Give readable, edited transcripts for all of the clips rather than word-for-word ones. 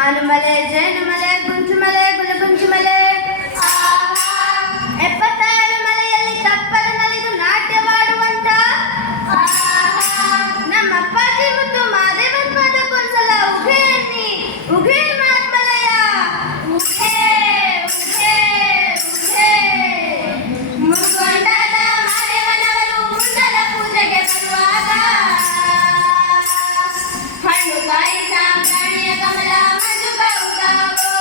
ಆನುಮಲೆ ಜೇನುಮಲೆ ಗುಂಚುಮಲೆ ಗುಣಗುಂಚುಮಲೆ 77 ಮಲೆಯಲ್ಲಿ ತಪ್ಪಲು ನಲಿದು ನಾಟ್ಯವಾಡುವಂತ ನಮ್ಮ ಅಪ್ಪಾಜಿ ಮುದ್ದು ಮಾದೇವನ್ ಪಾದಕ್ಕೊಂದ್ಸಲ ಉಘೆ ಅನ್ನಿ ಉಘೆ ಮಾತ್ಮಲಯ ಉಘೆ ಉಘೆ ಉಘೆ ಮುರುಗೊಂಡಾದ ಮಾದೇವನವರು ಮುಂಡಲ ಪೂಜೆಗೆ ಬರುವಾಗ ಹಣ್ಣು ಕಾಯಿ ಸಾಂಬ್ರಾಣಿಯ ಕಮಲ ಮಂಜು ಗೌರವೋ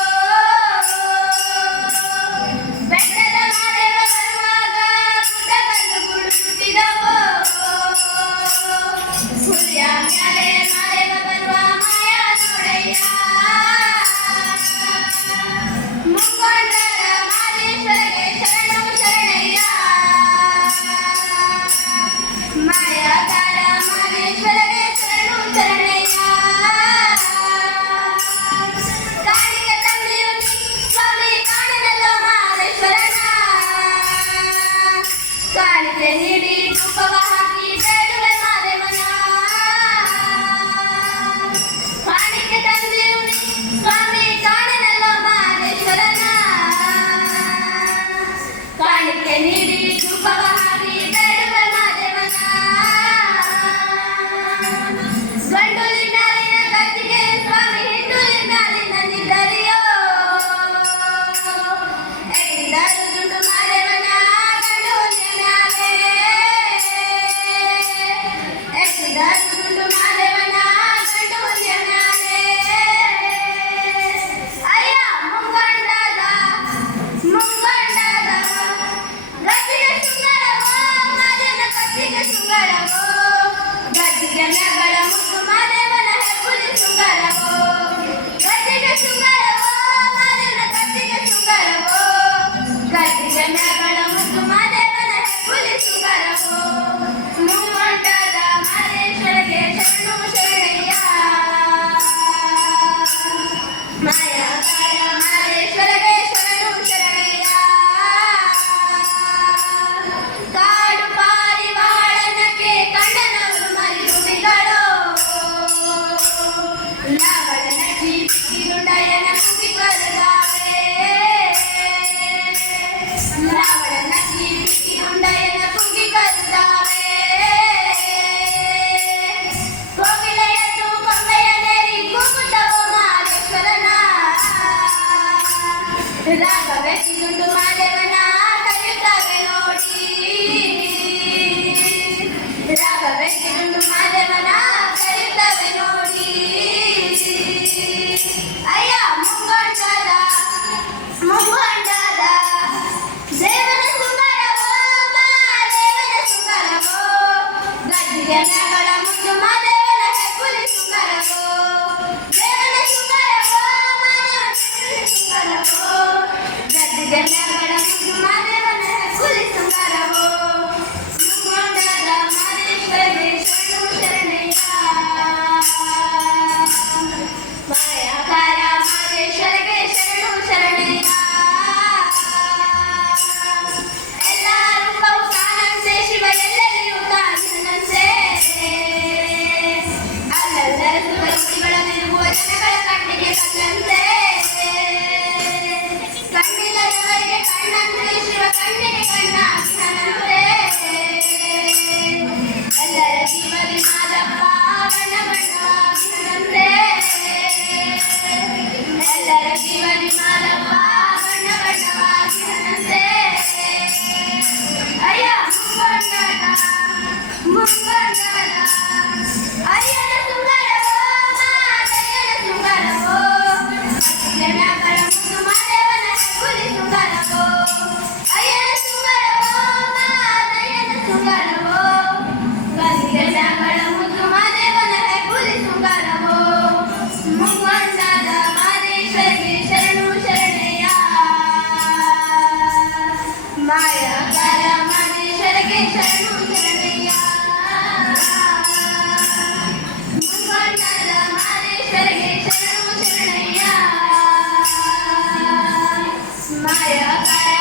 ಬೆಟ್ಟದ ಮಾದೇವ ಬರುವಾಗ ಗುಡ್ಡಕಲ್ಲು ಗುಡು ಸುಟ್ಟಿದವೋ ಹುಲಿಯ ಮ್ಯಾಲೆ ಮಾದೇವ ಬರುವ ಮಾಯ ನೋಡಯ್ಯ ಮುಂಗೊಂಡರ ಮಾದೇಶ್ವರಗೆ ಶರಣು ಶರಣಯ್ಯ ಮಾಯಾಕಾರ ಮಾದೇಶ್ವರಗೆ ಶರಣು ಶರಣಯ್ಯ ಕಾಣಿಕೆ ತಂದೆಯು ಸ್ವಾಮಿ ಕಾಣನಲ್ಲೋ ಮಾದೇಶ್ವರನ ಕಾಣಿಕೆ ನೀಡಿ ಧೂಪವ ಹಾಕಿ ಬೇಡುವೆ ಮಾದೇವನ ಕಾಣಿಕೆ ತಂದೆಯು ಸ್ವಾಮಿ ಕಾಣನಲ್ಲೋ ಮಾದೇಶ್ವರನ ಕಾಣಿಕೆ ನೀಡಿ ಧೂಪವ ಹಾಕಿ ಬೇಡುವೆ ಮಾದೇವನ ಗಂಡುಲಿ ಮ್ಯಾಲಿನ ಗದ್ದಿಗೆ ಸ್ವಾಮಿ ಹಿಂಡುಲಿ ಮ್ಯಾಲಿನ ನಿದ್ದರಿಯೋ ಎಲ್ಲಿಂದರು ದುಂಡು ಮಾದೇವನ ಗಂಡುಲಿಯ ಮ್ಯಾಲೆ ಎಲ್ಲಿಂದರು ದುಂಡು ಮಾದೇವನ ಗಂಡುಲಿಯ ಮ್ಯಾಲೆ ಅಯ್ಯ ಮುಂಗೊಂಡಾದ ಗದ್ದಿಗೆ ಶೃಂಗಾರವೋ ಮಾದೇವನ ಗದ್ದಿಗೆ ಶೃಂಗಾರವೋ ಗದ್ದಿಗೆ ಮ್ಯಾಗಳ ಮುತ್ತು ಮಾದೇವನ ಹೆಬ್ಬುಲಿ ಶೃಂಗಾರವೋ ಗದ್ದಿಗೆ ಶೃಂಗಾರವೋ ಮಾದೇವನ ಗದ್ದಿಗೆ ಶೃಂಗಾರವೋ ಗದ್ದಿಗೆ ಮ್ಯಾಗಳ ಮುತ್ತು ಮಾದೇವನ ಹೆಬ್ಬುಲಿ ಶೃಂಗಾರವೋ ಮುಂಗೊಂಡಾದ ಮಾದೇಶ್ವರಗೆ ಶರಣು ಶರಣಯ್ಯ ಮಾಯಾಕಾರ ಮಾದೇಶ್ವರಗೆ ಶರಣು ಶರಣಯ್ಯ ಕಾಡು ಪಾರಿವಾಳನಕ್ಕೆ ಕಂಡನವರು ಮರಿದುಡಿದಳೋ ಲಾವಣನ ಕೀರ್ತಿರುಡಯನ ಕುಗಿ ಬರುತ್ತಾವೆ ಲಾವಣನ ಕೀರ್ತಿರುಡಯನ ಕುಗಿ ಬರುತ್ತಾವೆ ಕೋಗಿಲೆಯದ್ದು ಕೊಂಬೆಯ ನೇರಿ ಕೂಗುತ್ತವೋ ಮಾದೇಶ್ವರನ ರಾಗವೆತ್ತಿದುಂಡು ಮಾದೇವನ ಕರೆಯುತ್ತವೆ ನೋಡಿ ರಾಗವೆತ್ತಿದುಂಡು ಮಾದೇವನ ಕರೆಯುತ್ತವೆ ನೋಡಿ ಅಯ್ಯ ಮುಂಗೊಂಡಾದ ದೇವನ ಶೃಂಗಾರವೋ ಮಾದೇವನ ಶೃಂಗಾರವೋ ಗದ್ದಿಗೆ ಮ್ಯಾಗಳ ಮುದ್ದು ಮಾದೇವನ ಹೆಬ್ಬುಲಿ ಶೃಂಗಾರವೋ ದೇವನ ಶೃಂಗಾರವೋ ಮಾದೇವನ ಶೃಂಗಾರವೋ ಗದ್ದಿಗೆ ಮ್ಯಾಗಳ ಮುದ್ದು ಮಾದೇವನ ಹೆಬ್ಬುಲಿ ಶೃಂಗಾರವೋ ಮುಂಗೊಂಡಾದ ಮಾದೇಶ್ವರಗೆ ಶರಣು ಶರಣಯ್ಯ ಮಾಯಾಕಾರ ಮಾದೇಶ್ವರಗೆ ಶರಣು ಶರಣಯ್ಯ ಎಲ್ಲ ರೂಪವು ತಾನಂತೆ ಶಿವ ಎಲ್ಲರಿಗೂ ತಾನಂತೆ ಅಲ್ಲಲ್ಲರ ಸುಖಗಳ ನಿರುಗುವ ಜನಗಳ ಕಣ್ಣಿಗೆ ಕಲ್ಲಂತೆ ಕಣ್ಣಿಲ್ಲದವರಿಗೆ ಕಣ್ಣಂತೆ ಶಿವ ಕಣ್ಣಿಗೆ ಕಣ್ಣಾಗಿನಂತೆ ಎಲ್ಲರ ಜೀವದಿ ಮಾದಪ್ಪ ಬಣ್ಣ ಬಣ್ಣವಾಗಿನಂತೆ ಎಲ್ಲರ ಜೀವದಿ ಮಾದಪ್ಪ ಬಣ್ಣ ಬಣ್ಣವಾಗಿನಂತೆ ಅಯ್ಯ ಮುಂಗೊಂಡಾದ ಅಯ್ಯನ ಶೃಂಗಾರವೋ ಮಾದಯ್ಯನ ಶೃಂಗಾರವೋ ಗದ್ದಿಗೆ ಮ್ಯಾಗಳ ಮುದ್ದು ಮಾದೇವನ ಹೆಬ್ಬುಲಿ ಶೃಂಗಾರವೋ ಅಯ್ಯನ ಶೃಂಗಾರವೋ ಮಾದಯ್ಯನ ಶೃಂಗಾರವೋ ಗದ್ದಿಗೆ ಮ್ಯಾಗಳ ಮುದ್ದು ಮಾದೇವನ ಹೆಬ್ಬುಲಿ ಶೃಂಗಾರವೋ ಮುಂಗೊಂಡಾದ ಮಾದೇಶ್ವರಗೆ ಶರಣು ಶರಣಯ್ಯ ಮಾಯಾಕಾರ ಮಾದೇಶ್ವರಗೆ ಶರಣು ಶರಣಯ್ಯ ಬಾರ